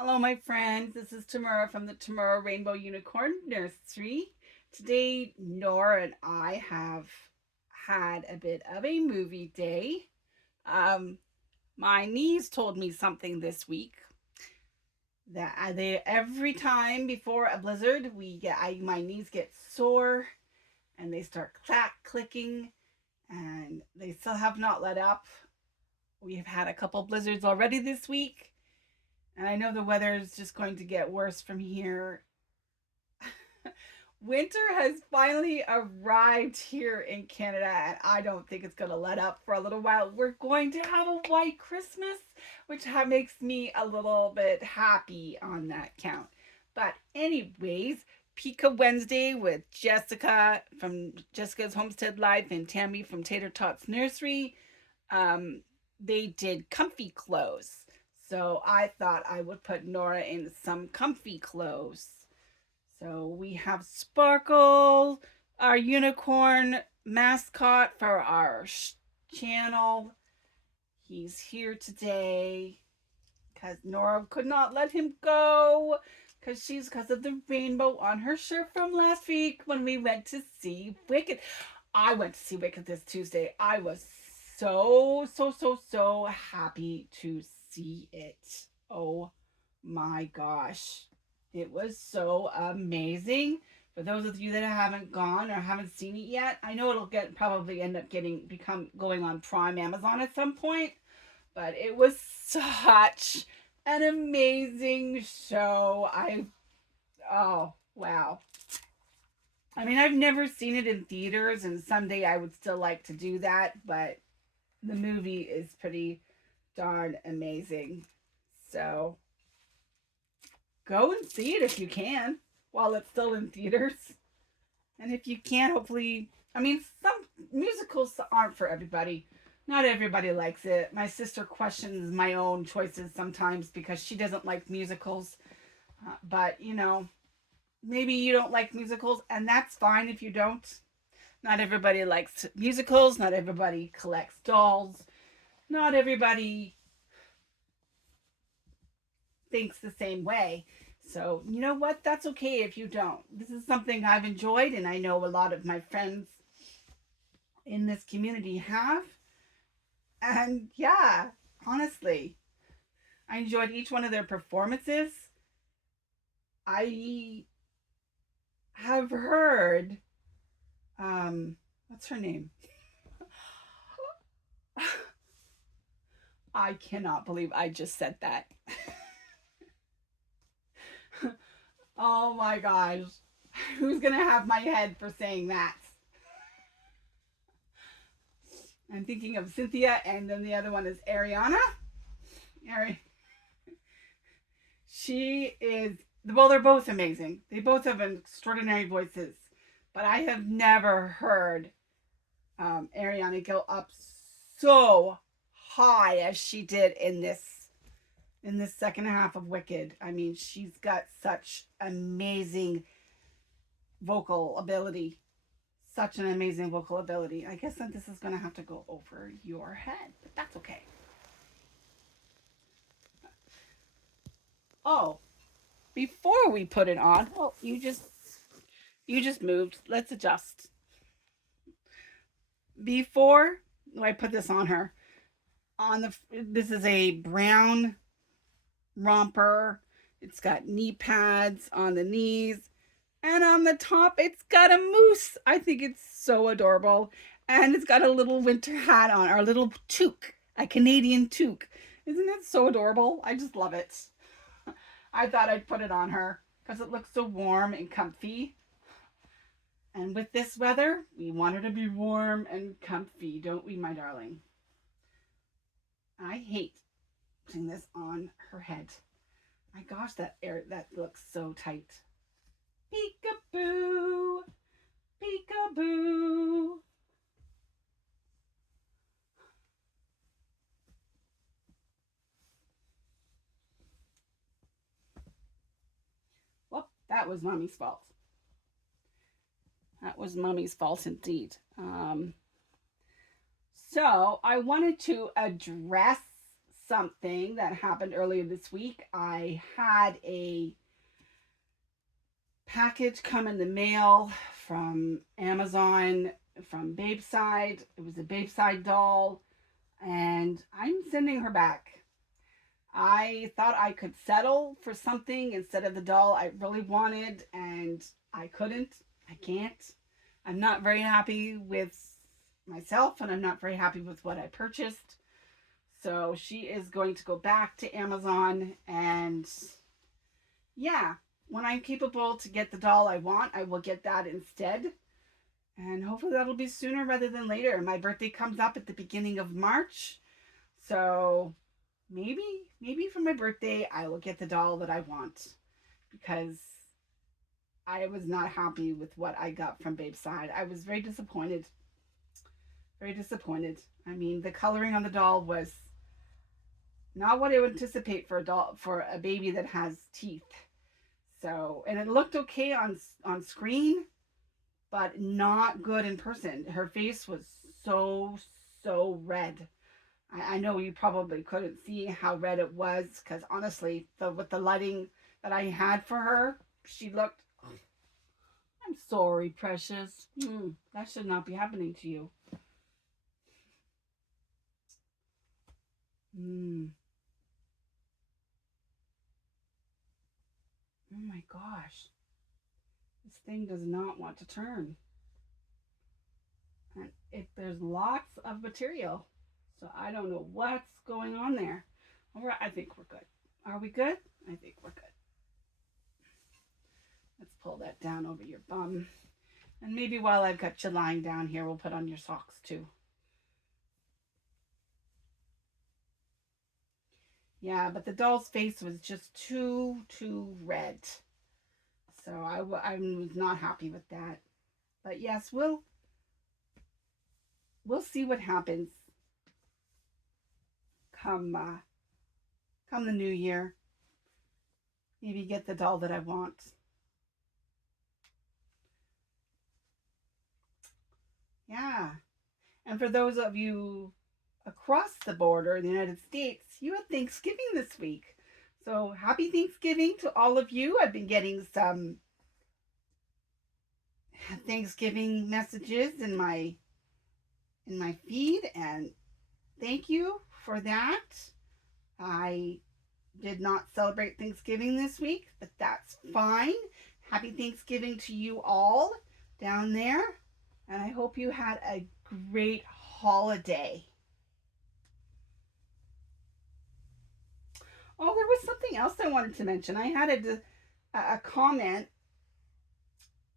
Hello, my friends. This is Tamara from the Tamara Rainbow Unicorn Nursery. Today, Nora and I have had a bit of a movie day. Um, my niece told me something this week that they every time before a blizzard, my knees get sore and they start clicking, and they still have not let up. We've had a couple blizzards already this week, and I know the weather is just going to get worse from here. Winter has finally arrived here in Canada, and I don't think it's going to let up for a little while. We're going to have a white Christmas, which makes me a little bit happy on that count. But, anyways, Pika Wednesday with Jessica from Jessica's Homestead Life and Tammy from Tater Tots Nursery. Um, they did comfy clothes. So I thought I would put Nora in some comfy clothes. So we have Sparkle, our unicorn mascot for our channel. He's here today because Nora could not let him go because of the rainbow on her shirt from last week when we went to see Wicked. I went to see Wicked this Tuesday. I was so happy to see it. Oh my gosh. It was so amazing. For those of you that haven't gone or haven't seen it yet, I know it'll probably end up become going on Prime Amazon at some point, but it was such an amazing show. Oh, wow. I mean, I've never seen it in theaters, and someday I would still like to do that, but the movie is pretty darn amazing. So go and see it if you can while it's still in theaters. And if you can't, hopefully, I mean, some musicals aren't for everybody. Not everybody likes it. My sister questions my own choices sometimes because she doesn't like musicals. But, maybe you don't like musicals, and that's fine if you don't. Not everybody likes musicals. Not everybody collects dolls. Not everybody thinks the same way. So, you know what? That's okay if you don't. This is something I've enjoyed, and I know a lot of my friends in this community have. And yeah, honestly, I enjoyed each one of their performances. I have heard, what's her name? I cannot believe I just said that. Oh my gosh. Who's going to have my head for saying that? I'm thinking of Cynthia, and then the other one is Ariana. Ari- she is, well, they're both amazing. They both have extraordinary voices, but I have never heard Ariana go up so high as she did in this second half of Wicked. I mean, she's got such amazing vocal ability. Such an amazing vocal ability. I guess that this is going to have to go over your head, but that's okay. Oh, before we put it on, well, you just moved. Let's adjust. Before I put this on her, this is a brown romper. It's got knee pads on the knees, and on the top it's got a moose. I think it's so adorable. And it's got a little winter hat on, or a little toque, a Canadian toque. Isn't it so adorable? I just love it. I thought I'd put it on her because it looks so warm and comfy. And with this weather, we want her to be warm and comfy, don't we, my darling? I hate putting this on her head. My gosh, that looks so tight. Peekaboo, peekaboo. Well, that was mommy's fault. That was mommy's fault indeed. So I wanted to address something that happened earlier this week. I had a package come in the mail from Amazon from Babeside. It was a Babeside doll, and I'm sending her back. I thought I could settle for something instead of the doll I really wanted, and I couldn't. I can't. I'm not very happy with myself, and I'm not very happy with what I purchased. So she is going to go back to Amazon, and yeah, when I'm capable to get the doll I want, I will get that instead. And hopefully that'll be sooner rather than later. My birthday comes up at the beginning of March. So maybe for my birthday, I will get the doll that I want, because I was not happy with what I got from Babeside. I was very disappointed. Very disappointed. I mean, the coloring on the doll was not what I would anticipate for a baby that has teeth. So, and it looked okay on screen, but not good in person. Her face was so red. I know you probably couldn't see how red it was, because honestly, with the lighting that I had for her, she looked. I'm sorry, precious. That should not be happening to you. Oh my gosh. This thing does not want to turn. And there's lots of material. So I don't know what's going on there. All right, I think we're good. Are we good? I think we're good. Let's pull that down over your bum. And maybe while I've got you lying down here, we'll put on your socks too. Yeah, but the doll's face was just too red. So I was not happy with that. But yes, we'll see what happens come the new year. Maybe get the doll that I want. Yeah. And for those of you across the border in the United States, you had Thanksgiving this week. So happy Thanksgiving to all of you. I've been getting some Thanksgiving messages in my feed, and thank you for that. I did not celebrate Thanksgiving this week, but that's fine. Happy Thanksgiving to you all down there, and I hope you had a great holiday. Oh, there was something else I wanted to mention. I had a comment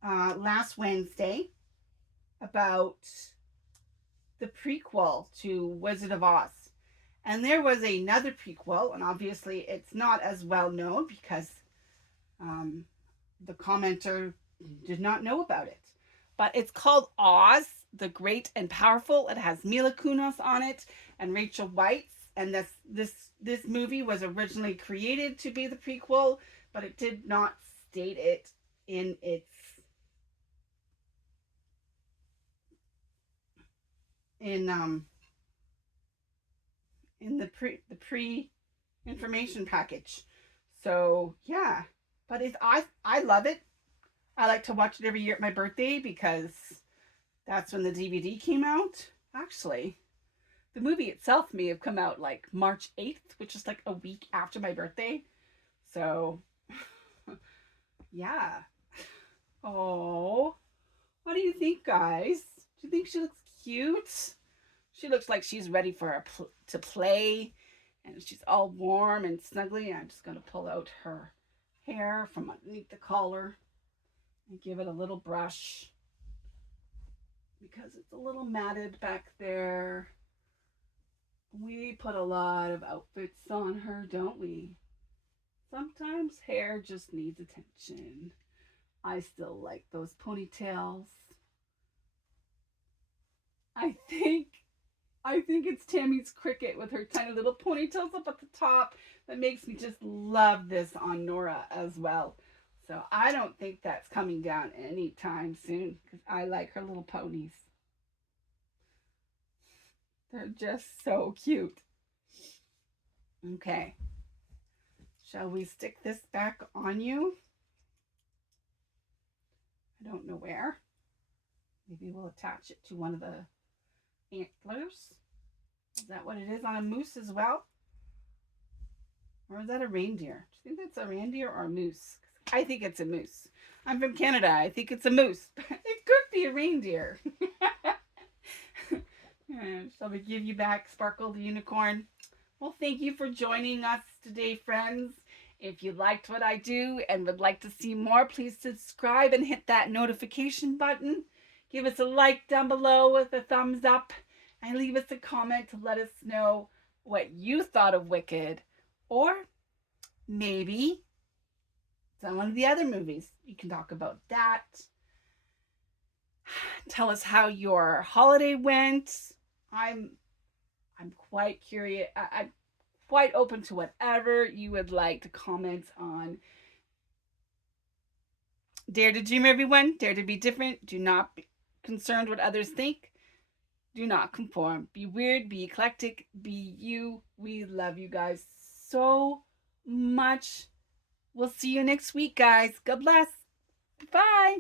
last Wednesday about the prequel to Wizard of Oz. And there was another prequel, and obviously it's not as well known because the commenter did not know about it. But it's called Oz, the Great and Powerful. It has Mila Kunis on it and Rachel Weisz. And this movie was originally created to be the prequel, but it did not state it in its in the pre information package. So yeah, but I love it. I like to watch it every year at my birthday because that's when the DVD came out. Actually, the movie itself may have come out like March 8th, which is like a week after my birthday. So yeah. Oh, what do you think, guys? Do you think she looks cute? She looks like she's ready for to play, and she's all warm and snuggly. I'm just going to pull out her hair from underneath the collar and give it a little brush because it's a little matted back there. We put a lot of outfits on her, don't we? Sometimes hair just needs attention. I still like those ponytails. I think it's Tammy's Cricket with her tiny little ponytails up at the top that makes me just love this on Nora as well. So I don't think that's coming down anytime soon because I like her little ponies. They're just so cute. Okay. Shall we stick this back on you? I don't know where. Maybe we'll attach it to one of the antlers. Is that what it is on a moose as well? Or is that a reindeer? Do you think that's a reindeer or a moose? I think it's a moose. I'm from Canada. I think it's a moose. It could be a reindeer. Shall we give you back Sparkle the unicorn? Well, thank you for joining us today, friends. If you liked what I do and would like to see more, please subscribe and hit that notification button. Give us a like down below with a thumbs up and leave us a comment to let us know what you thought of Wicked, or maybe some of the other movies. You can talk about that. Tell us how your holiday went. I'm quite curious. I'm quite open to whatever you would like to comment on. Dare to dream, everyone. Dare to be different. Do not be concerned what others think. Do not conform. Be weird. Be eclectic. Be you. We love you guys so much. We'll see you next week, guys. God bless. Bye.